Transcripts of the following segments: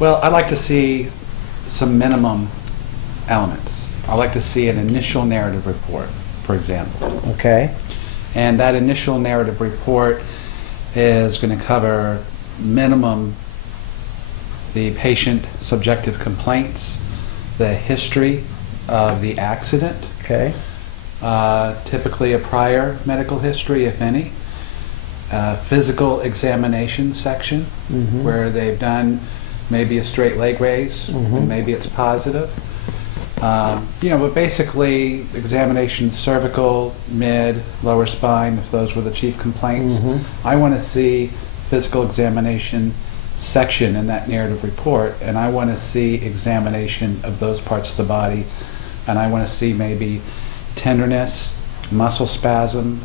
Well, I'd like to see some minimum elements. I'd like to see an initial narrative report, for example. Okay. And that initial narrative report is going to cover minimum the patient subjective complaints, the history of the accident, Okay. Typically a prior medical history, if any, physical examination section where they've done maybe a straight leg raise and maybe it's positive. But basically examination cervical, mid, lower spine, if those were the chief complaints. I want to see physical examination section in that narrative report, and I want to see examination of those parts of the body, and I want to see maybe tenderness, muscle spasm,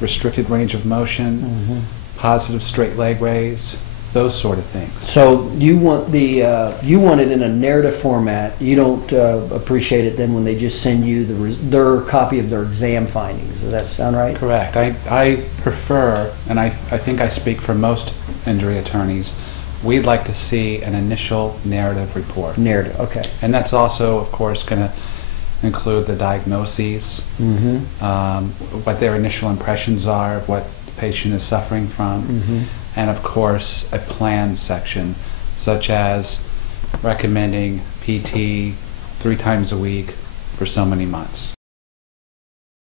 restricted range of motion, positive straight leg raise, those sort of things. So you want it in a narrative format. You don't appreciate it then when they just send you their copy of their exam findings. Does that sound right? Correct. I prefer, and I think I speak for most injury attorneys, we'd like to see an initial narrative report. Narrative, okay. And that's also, of course, going to include the diagnoses, what their initial impressions are of what the patient is suffering from, and of course a plan section, such as recommending PT 3 times a week for so many months.